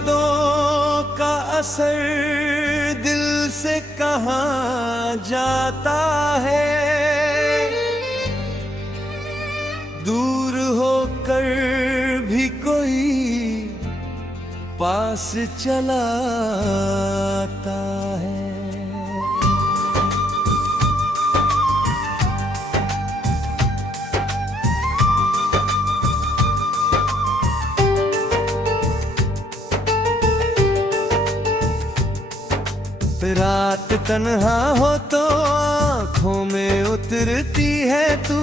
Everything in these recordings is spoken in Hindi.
यादों का असर दिल से कहाँ जाता है। दूर होकर भी कोई पास चला आता है। रात तन्हा हो तो आँखों में उतरती है तू,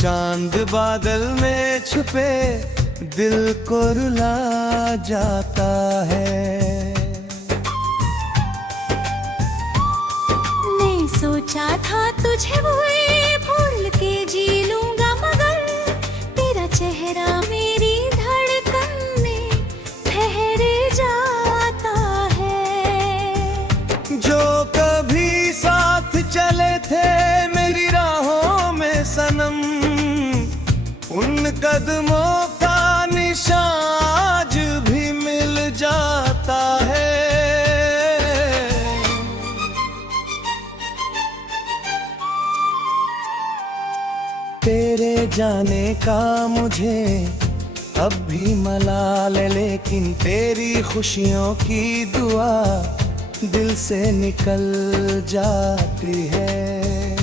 चांद बादल में छुपे दिल को रुला जाता है। मैं सोचा था तुझे भूल के जी लूंगा, मगर तेरा चेहरा मेरी धड़कन में ठहर जाता है। जो कभी साथ चले थे मेरी राहों में सनम, उन कदमों का निशान आज भी मिल जाता है। तेरे जाने का मुझे अब भी मलाल है, लेकिन तेरी खुशियों की दुआ दिल से निकल जाती है।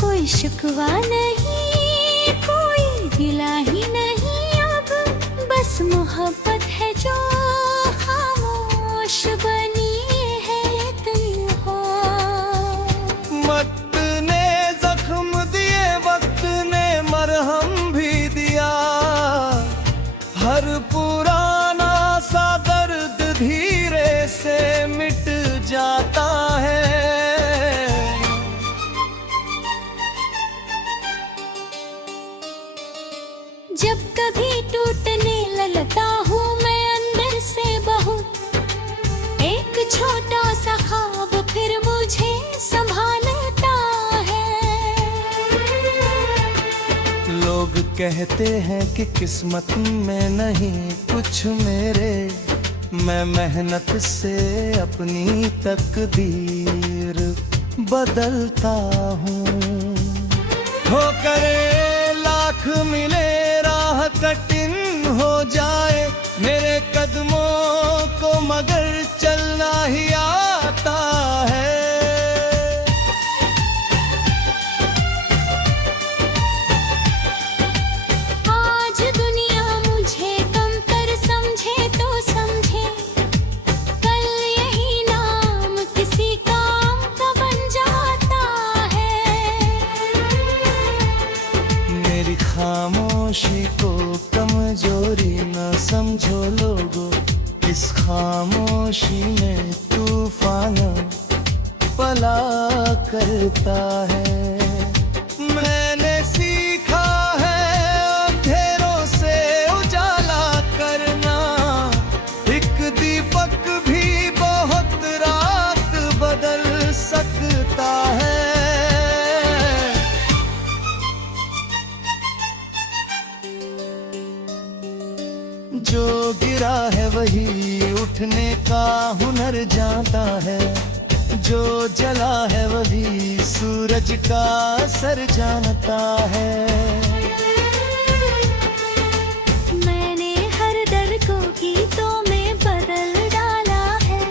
कोई शिकवा नहीं, कोई गिला ही नहीं, अब बस मोहब्बत है जो खामोश बनी है तन्हा। वक्त ने जख्म दिए, वक्त ने मरहम भी दिया, हर पुराना सा दर्द धीरे से मिट जाता है। जब कभी टूटने लगता हूँ मैं अंदर से बहुत, एक छोटा सा ख्वाब फिर मुझे संभालता है। लोग कहते हैं कि किस्मत में नहीं कुछ मेरे, मैं मेहनत से अपनी तकदीर बदलता हूँ। हो करे लाख मिले राह कठिन हो जाए मेरे कदमों को, मगर चलना ही आता है। आज दुनिया मुझे कमतर समझे तो समझे, कल यही नाम किसी काम का बन जाता है। मेरी खामोशी को कमजोरी न समझो लोगों, इस खामोशी में तूफान पला करता है। मैंने सीखा है अंधेरों से उजाला करना, एक दीपक भी बहुत रात बदल सकता है। जो गिरा है वही उठने का हुनर जानता है, जो जला है वही सूरज का असर जानता है। मैंने हर दर्द को गीतों में बदल डाला है,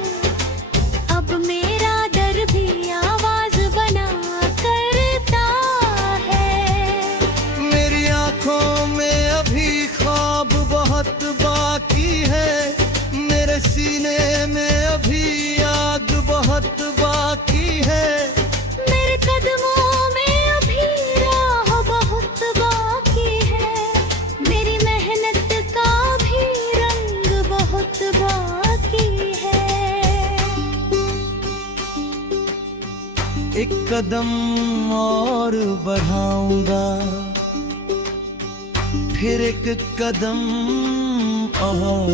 अब मेरा दर भी आवाज बना करता है। मेरी आंखों में अभी ख्वाब बहुत बाकी है, मेरे सीने में अभी आग बहुत बाकी है। मेरे कदमों में अभी राह बहुत बाकी है, मेरी मेहनत का भी रंग बहुत बाकी है। एक कदम और बढ़ाऊंगा, फिर एक कदम और,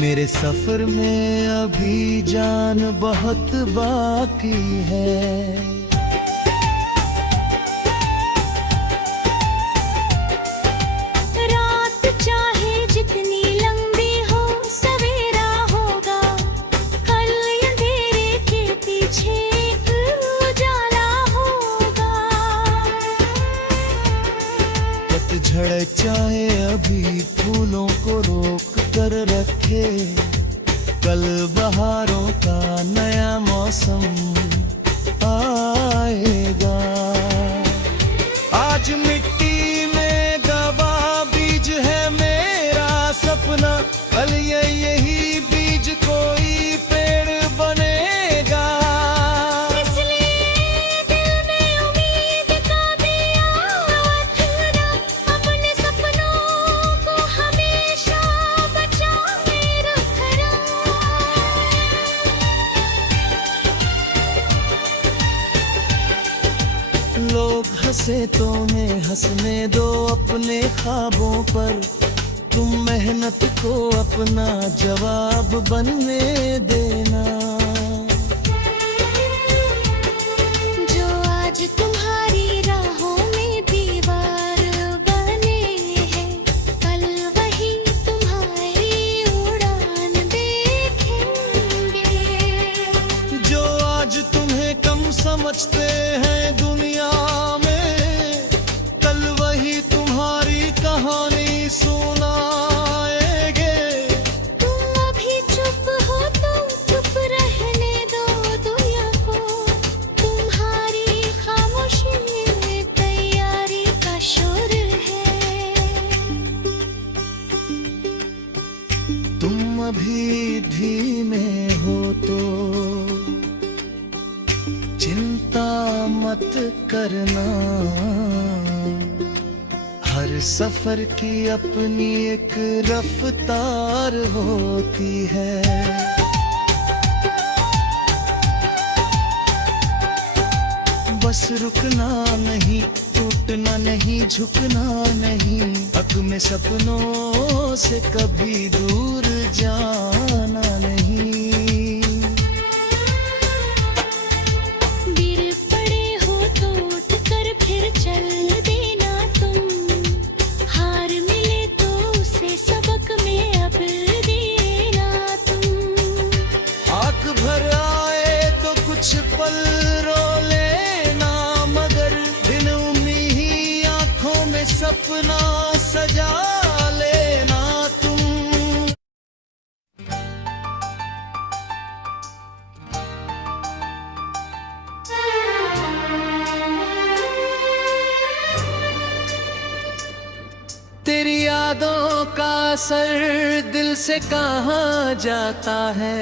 मेरे सफर में अभी जान बहुत बाकी है। रात चाहे जितनी लंबी हो, कर रखे, कल बहारों का नया मौसम आएगा। आज मिट्टी में दबा बीज है मेरा सपना, कल यही बीज कोई पेड़ बनेगा। इसलिए दिल में उम्मीद का दिया रखना, अपने सपनों को हमेशा बचाए रखना। लोग हंसे तो उन्हें हंसने दो अपने ख्वाबों पर, तुम मेहनत को अपना जवाब बनने देना। जो आज तुम्हारी राहों में दीवार बने हैं, कल वही तुम्हारी उड़ान देखेंगे। जो आज तुम्हें कम समझते हैं दुनिया में, कल वही तुम्हारी कहानी सुनाएंगे। तुम अभी चुप हो तो चुप रहने दो दुनिया को, तुम्हारी खामोशी में तैयारी का शोर है। तुम अभी धीमे हो तो चिंता मत करना, हर सफर की अपनी एक रफ्तार होती है। बस रुकना नहीं, टूटना नहीं, झुकना नहीं, अपने सपनों से कभी दूर जाना नहीं। गिर पड़े हो तो उठकर फिर चल देना तुम, हार मिले तो उसे सबक में अब देना तुम। आंख भर आए तो कुछ पल रो लेना, मगर बिन उम्मीद आंखों में सपना सजा लेना तुम। तेरी यादों का असर दिल से कहाँ जाता है,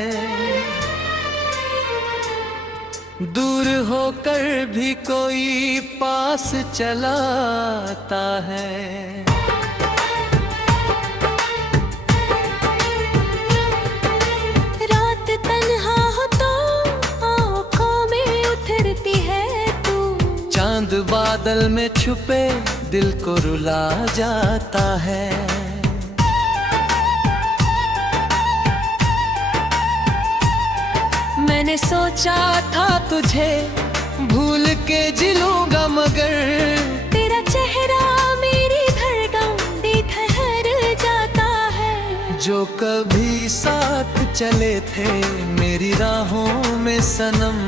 दूर होकर भी कोई पास चलाता है। रात तन्हा हो तो आँखों में उतरती है तू, चांद बादल में छुपे दिल को रुला जाता है। मैंने सोचा था तुझे भूल के जी लूंगा, मगर तेरा चेहरा मेरी धड़कन भी ठहर जाता है। जो कभी साथ चले थे मेरी राहों में सनम,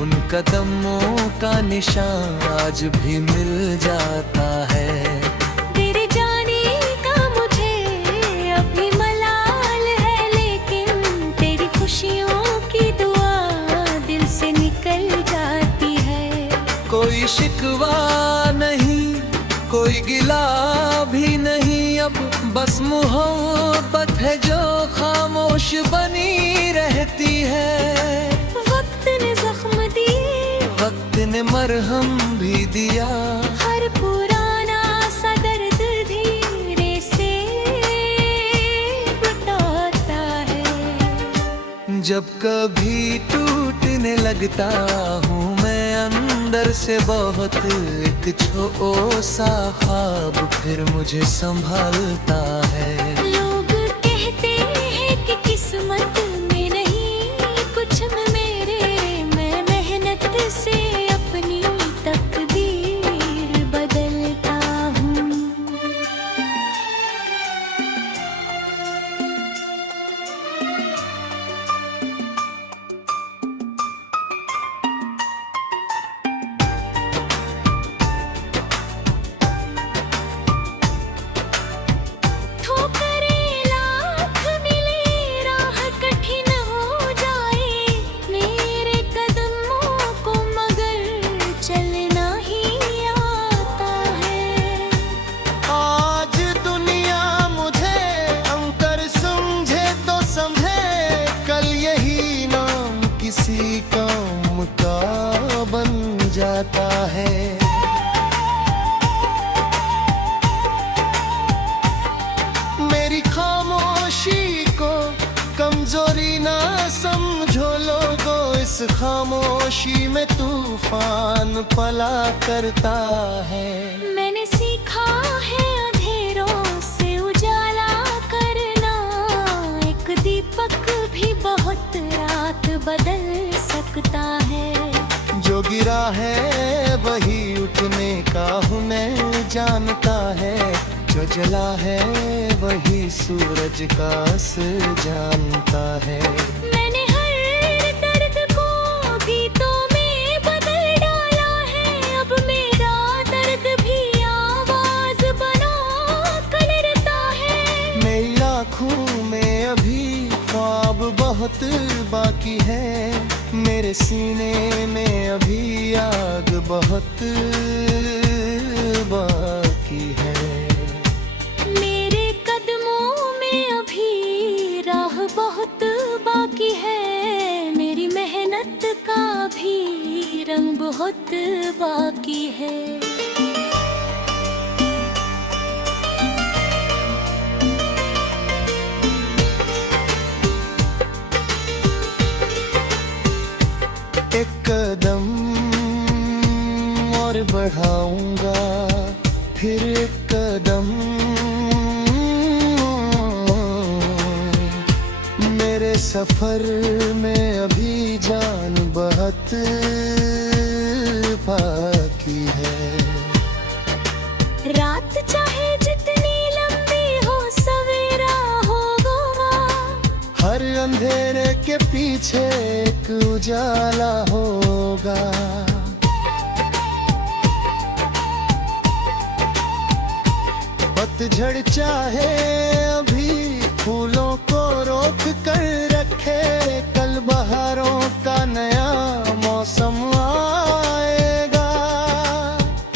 उन कदमों का निशान आज भी मिल जाता है। तेरे जाने का मुझे अभी मलाल है, लेकिन तेरी खुशियों की दुआ दिल से निकल जाती है। कोई शिकवा नहीं, कोई गिला भी नहीं, अब बस मोहब्बत है जो खामोश बनी रहती है। वक्त ने जख्म दिए, वक्त ने मरहम भी दिया, हर पुराना सा दर्द धीरे से बताता है। जब कभी टूटने लगता हूँ मैं अंदर से बहुत, एक छोटा ख्वाब फिर मुझे संभालता है। लोग कहते हैं कि किस्मत में नहीं कुछ में मेरे, मैं मेहनत से अपनी तकदीर बदलता हूँ। ठोकर काम का बन जाता है। मेरी खामोशी को कमजोरी ना समझो लोगों, इस खामोशी में तूफान पला करता है। मैंने सीखा है अंधेरों से उजाला करना, एक दीपक भी बहुत रात बदल सकता है। जो गिरा है वही उठने का हुनर जानता है, जो जला है वही सूरज का असर जानता है। मैंने हर दर्द को गीतों में बदल डाला है, अब मेरा दर्द भी आवाज बना करता है। मेरी आँखों में अभी ख्वाब बहुत बाकी है, मेरे सीने में अभी आग बहुत बाकी है। मेरे कदमों में अभी राह बहुत बाकी है, मेरी मेहनत का भी रंग बहुत बाकी है। एक कदम और बढ़ाऊंगा, फिर एक कदम। मेरे सफर में अभी जान बहुत बाकी है। रात चाहे जितनी लंबी हो सवेरा होगा, हर अंधेरे के पीछे एक उजाला होगा। पतझड़ चाहे अभी फूलों को रोक कर रखे, कल बहारों का नया मौसम आएगा।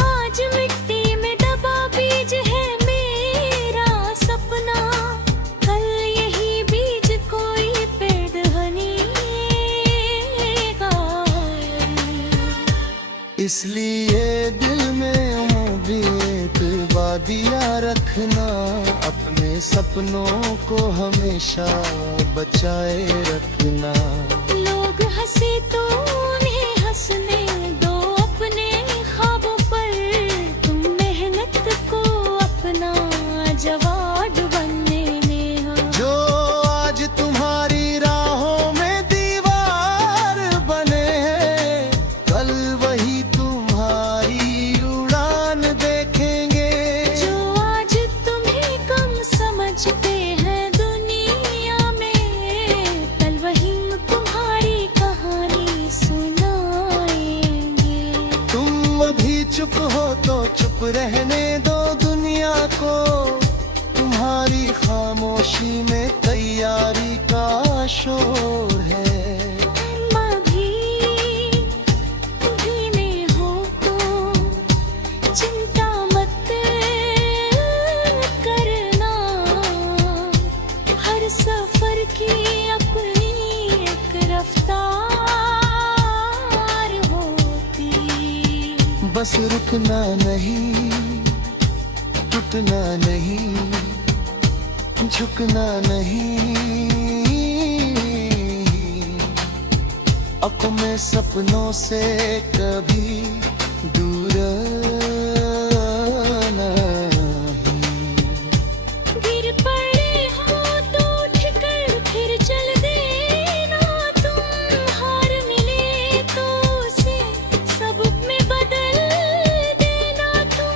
आज मिट्टी में दबा बीज है मेरा सपना, कल यही बीज कोई पेड़ बनेगा। इसलिए दिल में उम्मीद बादिया रखना, अपने सपनों को हमेशा बचाए रखना। लोग हंसे तो उन्हें हंसने दो अपने ख्वाबों पर, तुम मेहनत को अपना जवाब बनने में हो। जो आज तुम्हारी राहों में दीवार बने हैं, कल वही तुम्हारी उड़ान देखेंगे। जो आज तुम्हें कम समझते हैं दुनिया में, कल वही तुम्हारी कहानी सुनाएंगे। तुम अभी चुप हो तो चुप रहने दो दुनिया को, तुम्हारी खामोशी में तैयारी का शोर है। तुम अभी धीमे हो तो चिंता मत करना, हर सफर की अपनी एक रफ्तार होती। बस रुकना नहीं, टूटना नहीं, झुकना नहीं, अपने सपनों से कभी दूर नहीं। गिर पड़े हो तो उठकर फिर चल देना तुम, हार मिले तो उसे सबक में बदल देना तुम।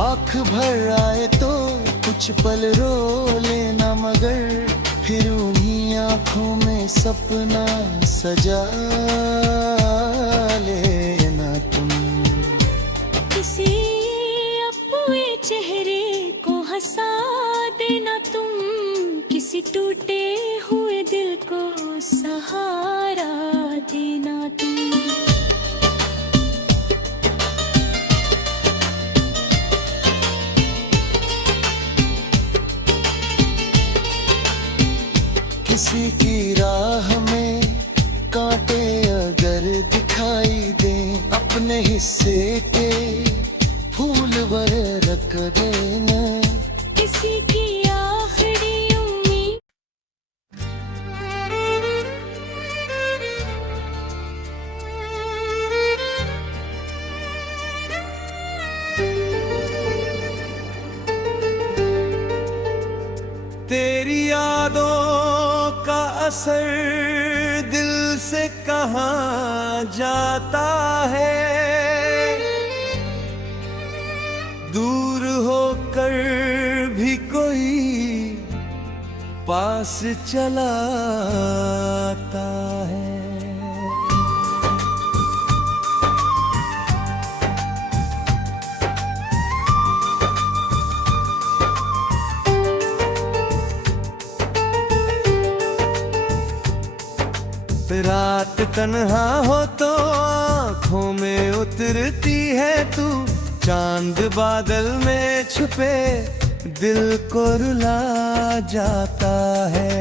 आँख भर आए तो कुछ पल रो लेना, मगर फिर उन्हीं आँखों में सपना सजा लेना तुम। किसी अपने चेहरे को हंसा देना तुम, किसी टूटे हुए दिल को सहारा देना तुम। किसी की राह में कांटे अपने हिस्से के फूल वर रख देना। किसी की आखिरी उम्मीद तेरी यादों का असर दिल से कहाँ जाता है, दूर होकर भी कोई पास चला आता है। रात तन्हा हो तो आँखों में उतरती है तू, चांद बादल में छुपे दिल को रुला जाता है।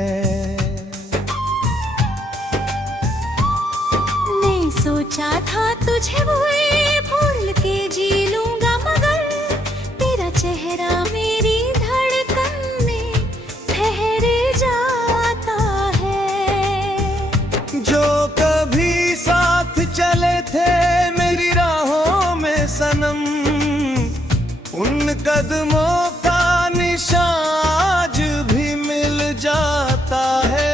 मैं सोचा था तुझे भूल के जी लूंगा, मगर तेरा चेहरा मेरी धड़कन में ठहर जाता है। जो कभी साथ चले थे मेरी राहों में सनम, उन कदमों का निशान आज भी मिल जाता है।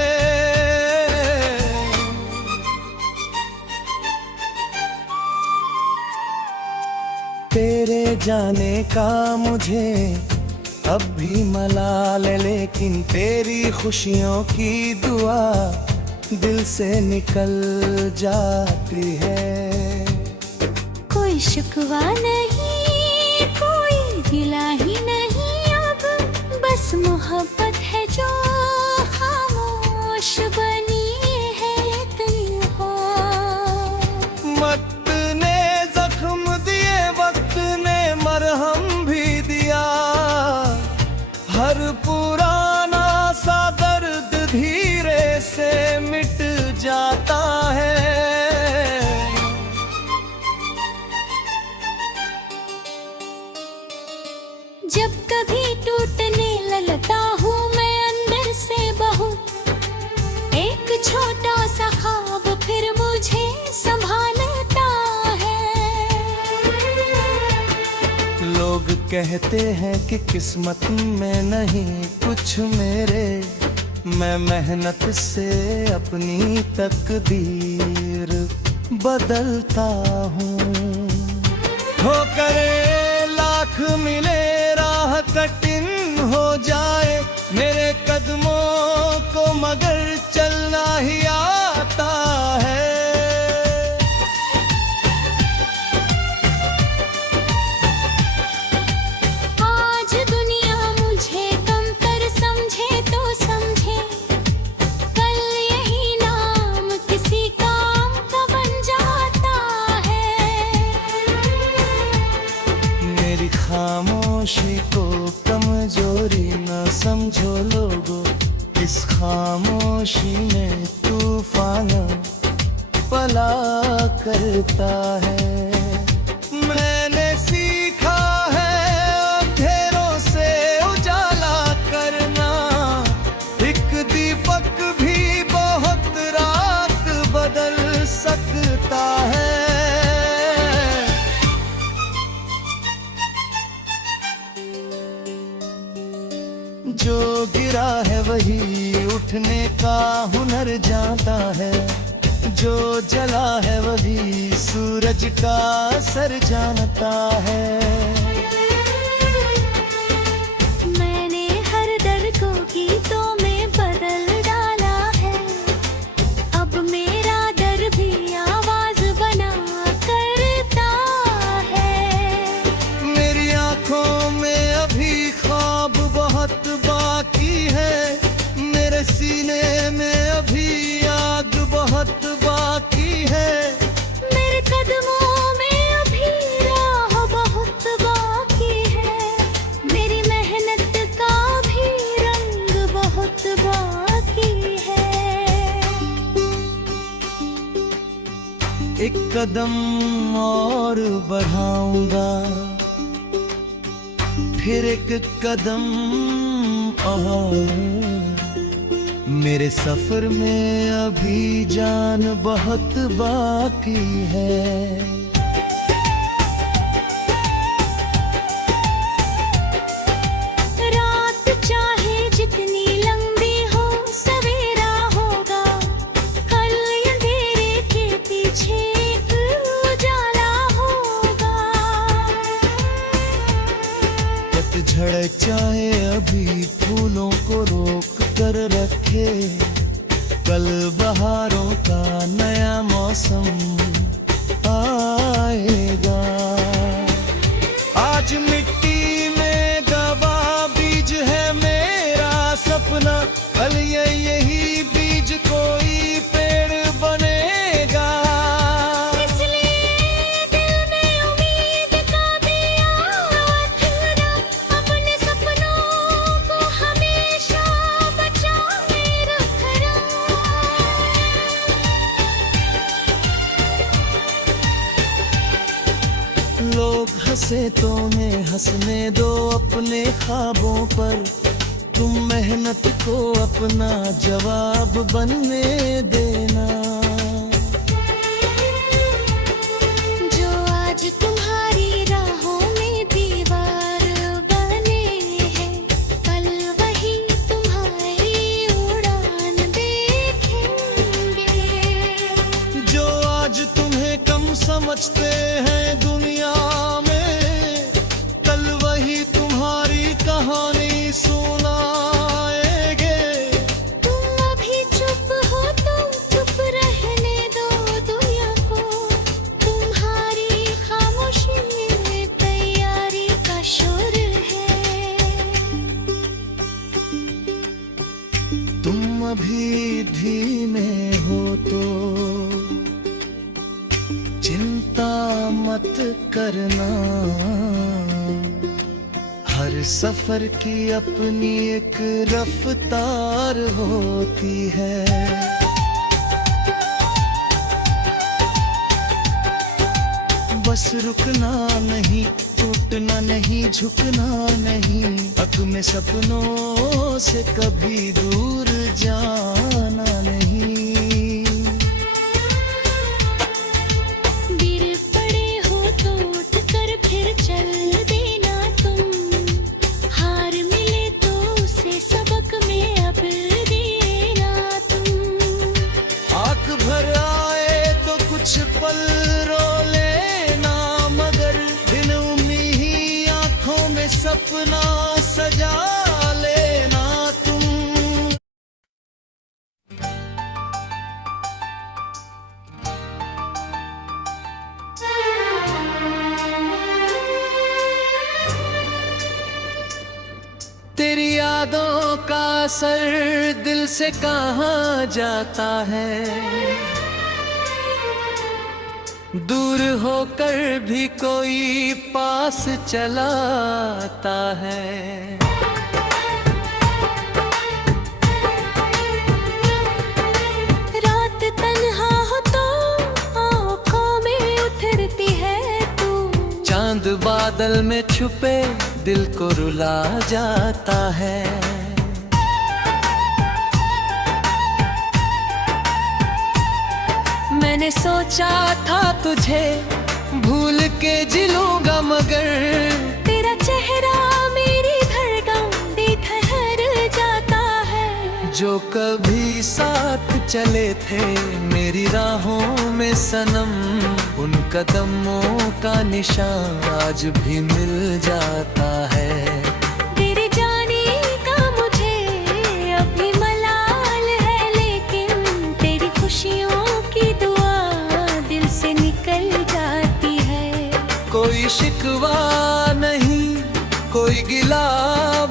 तेरे जाने का मुझे अब भी मलाल, लेकिन तेरी खुशियों की दुआ दिल से निकल जाती है। कोई शिकवा नहीं, कोई गिला ही नहीं, अब बस मोहब्बत है जो खामोश बनी है तन्हा। वक्त ने जख्म दिए, वक्त ने मरहम भी दिया, हर पुराना सा दर्द धीरे से मिट जाता है। जब कभी टूटने लगता हूँ मैं अंदर से बहुत, एक छोटा सा ख्वाब फिर मुझे संभालता है। लोग कहते हैं कि किस्मत में नहीं कुछ मेरे, मैं मेहनत से अपनी तकदीर बदलता हूँ। हो करे लाख मिले राह कठिन हो जाए मेरे कदमों को, मगर चलना ही आता है। आज दुनिया मुझे कमतर समझे तो समझे, कल यही नाम किसी काम का बन जाता है। मेरी खामोशी को कमजोरी न समझो लोगों, इस खामोशी में तूफान पला करता है। मैंने सीखा है अंधेरों से उजाला करना, एक दीपक भी बहुत रात बदल सकता है। जो गिरा है वही उठने का हुनर जानता है, जो जला है वही सूरज का असर जानता है। मैंने हर दर्द को गीतों में बदल डाला है, अब मेरा दर भी आवाज बना करता है। मेरी आंखों में अभी ख्वाब बहुत बाकी है, मेरे सीने में अभी आग बहुत बाकी है। मेरे कदमों में अभी राह बहुत बाकी एक कदम और बढ़ाऊंगा, फिर एक कदम और। मेरे सफर में अभी जान बहुत बाकी है। झड़ चाहे अभी फूलों को रोक कर रखे, कल बहारों का नया मौसम आएगा। आज मिट्टी में दबा बीज है मेरा सपना, कल यही बीज कोई पेड़ बनेगा। लोग हंसे तो मैं हंसने दो अपने ख्वाबों पर, तुम मेहनत को अपना जवाब बनने देना। जो आज तुम्हारी राहों में दीवार बने हैं, कल वही तुम्हारी उड़ान देखेंगे। जो आज तुम्हें कम समझते हैं दुनिया में, कल वही तुम्हारी कहानी सुनाएंगे। तुम अभी चुप हो तो चुप रहने दो दुनिया को, तुम्हारी खामोशी में तैयारी का शोर है। तुम अभी धीमे हो तो चिंता मत करना, हर सफर की अपनी एक रफ्तार होती है। बस रुकना नहीं, टूटना नहीं, झुकना नहीं, हक में सपनों से कभी दूर जाना नहीं। पल रो लेना मगर दिन उम्मीद आंखों में सपना सजा लेना तुम। तेरी यादों का असर दिल से कहाँ जाता है, दूर होकर भी कोई पास चलाता है। रात तन्हा हो तो आँखों में उतरती है तू, चांद बादल में छुपे दिल को रुला जाता है। मैंने सोचा था तुझे भूल के जी लूंगा मगर तेरा चेहरा मेरी धड़कन भी ठहर जाता है। जो कभी साथ चले थे मेरी राहों में सनम, उन कदमों का निशान आज भी मिल जाता है। तेरे जाने का मुझे अभी मलाल है, लेकिन तेरी खुशियों की दुआ दिल से निकल जाती है। कोई शिकवा नहीं, कोई गिला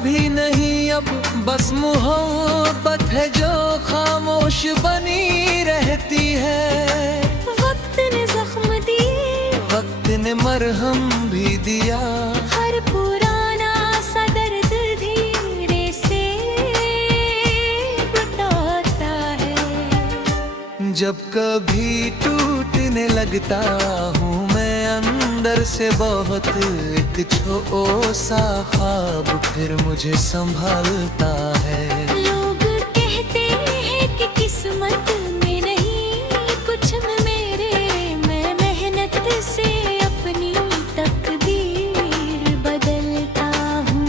भी नहीं, अब बस मोहब्बत है जो खामोश बनी रहती है। वक्त ने जख्म दिए, वक्त ने मरहम भी दिया, हर पुराना सा दर्द धीरे से लौटाता है। जब कभी टूटने लगता हूँ मैं अंदर से बहुत, एक छोटा ख्वाब फिर मुझे संभालता है। लोग कहते हैं कि किस्मत में नहीं कुछ मेरे, मैं मेहनत से अपनी तकदीर बदलता हूँ।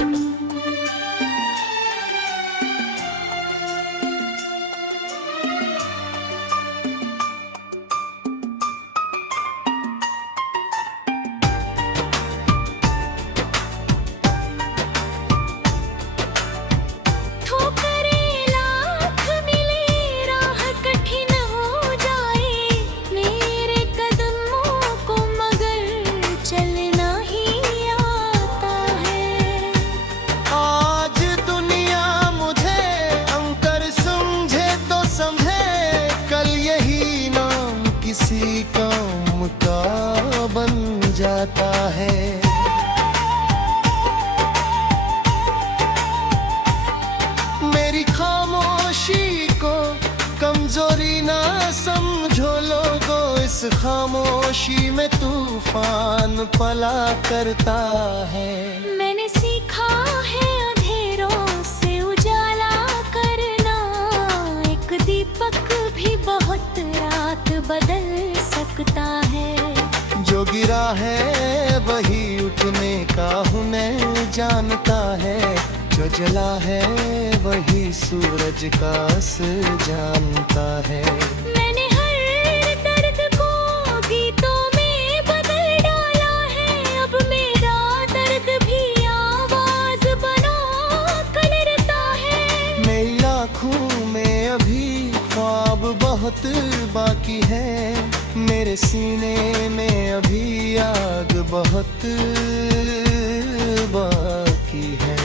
ठोकरें लाख मिले, राह कठिन हो जाए मेरे कदमों को, मगर चलना ही आता है। आज दुनिया मुझे अंकर समझे तो समझे, कल यही नाम किसी काम का बन जाता है। मेरी खामोशी को कमजोरी ना समझो लोगों, इस खामोशी में तूफान पला करता है। मैंने सीखा है अंधेरों से उजाला करना, एक दीपक भी बहुत रात बदल सकता है। जो गिरा है वही उठने का हुनर जानता है, जो जला है वही सूरज का असर जानता है। मैंने हर दर्द को गीतों में बदल डाला है, अब मेरा दर्द भी आवाज बना कर रहता है। मेरी आँखों में अभी ख्वाब बहुत बाकी है, मेरे सीने में अभी आग बहुत बाकी है।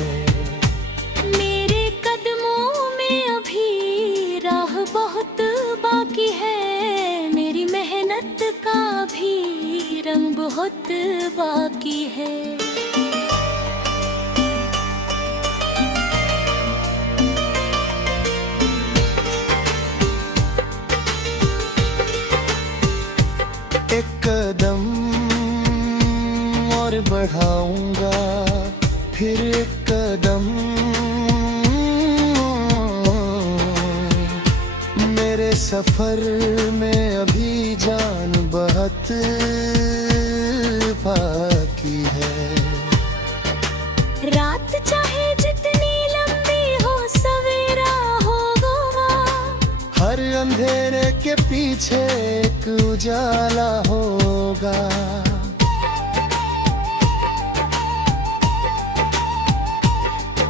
मेरे कदमों में अभी राह बहुत बाकी है, मेरी मेहनत का भी रंग बहुत बाकी है। एक कदम और बढ़ाऊंगा, फिर एक कदम, मेरे सफर में अभी जान बहुत बाकी है। रात चाहे जितनी लंबी हो सवेरा होगा, हर अंधेरे के पीछे एक उजाला होगा।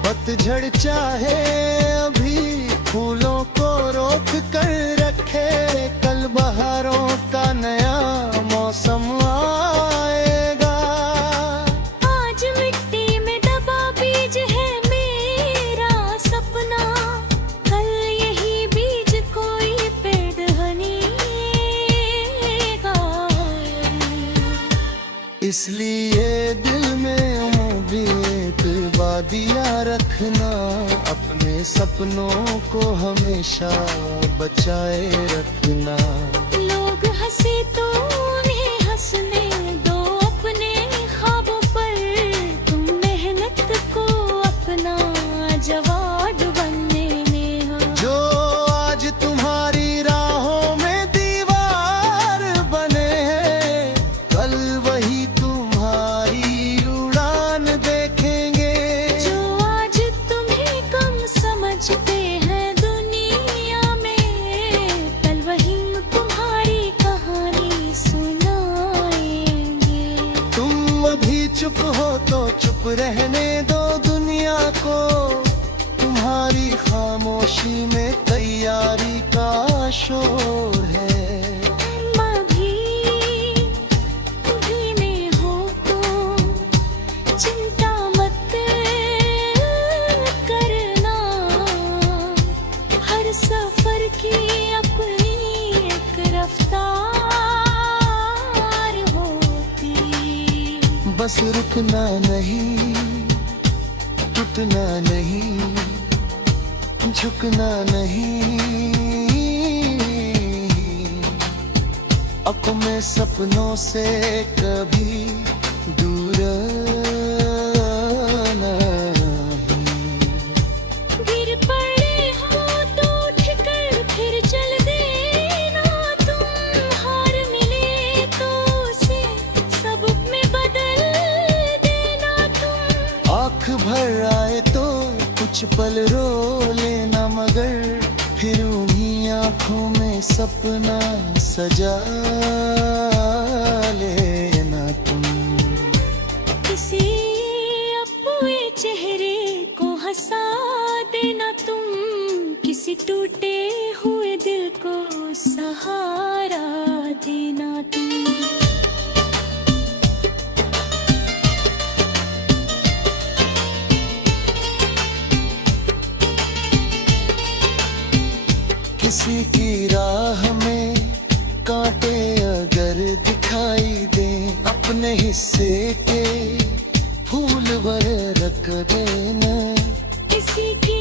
पतझड़ चाहे अभी फूलों को रोक कर रखे, कल बहारों का नया मौसम आएगा। आज मिट्टी में दबा बीज है मेरा सपना, कल यही बीज कोई पेड़ बनेगा। इसलिए दिल में उम्मीद वादियाँ रखना, अपने सपनों को हमेशा बचाए रखना। लोग हंसे तो उन्हें हंसने दो अपने ख्वाबों पर, तुम मेहनत को अपना जवाब बनने में हो। जो आज तुम्हारी राहों में दीवार बने हैं, कल वही तुम्हारी उड़ान देखेंगे। जो आज तुम्हें कम समझते हैं दुनिया में, कल वही तुम्हारी कहानी सुनाएंगे। तुम अभी चुप हो तो चुप रहने दो दुनिया को, तुम्हारी खामोशी में तैयारी का शोर है। तुम अभी में हो तो चिंता मत करना, हर सफर की अपनी एक रफ्तार होती। बस रुकना नहीं, टूटना नहीं, झुकना नहीं, आंखों में सपनों से कभी दूर नहीं। गिर पड़े हो तो उठकर फिर चल देना तुम, हार मिले तो उसे सबक में बदल देना तुम। आँख भर आए तो कुछ पल रो लेना, मगर फिर उन्हीं आँखों में सपना सजा लेना तुम। किसी अपने चेहरे को हंसा देना तुम, किसी टूटे हुए दिल को सहारा देना तुम। किसी की राह में कांटे अगर दिखाई दे, अपने हिस्से के फूल वर रख देना। किसी की